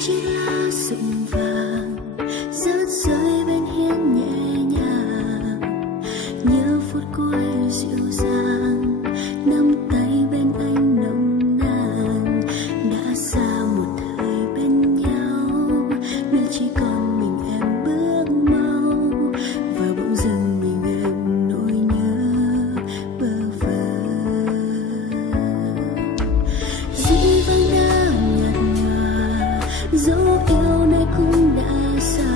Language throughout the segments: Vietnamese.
chiếc lá rụng vàng rớt rơi bên hiên nhẹ nhàng, nhớ phút cuối dịu dàng nắm tay bên anh nồng nàn. Đã xa một thời bên nhau, nơi chỉ còn mình em bước mau, và bỗng dưng mình em nỗi nhớ bơ vơ. Dĩ vãng đã nhạt nhòa, dấu yêu này cũng đã xa.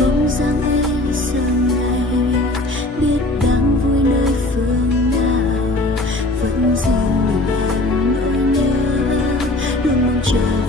Bóng dáng ấy giờ này biết đang vui nơi phương nào, vẫn riêng mình em nỗi nhớ luôn mong chờ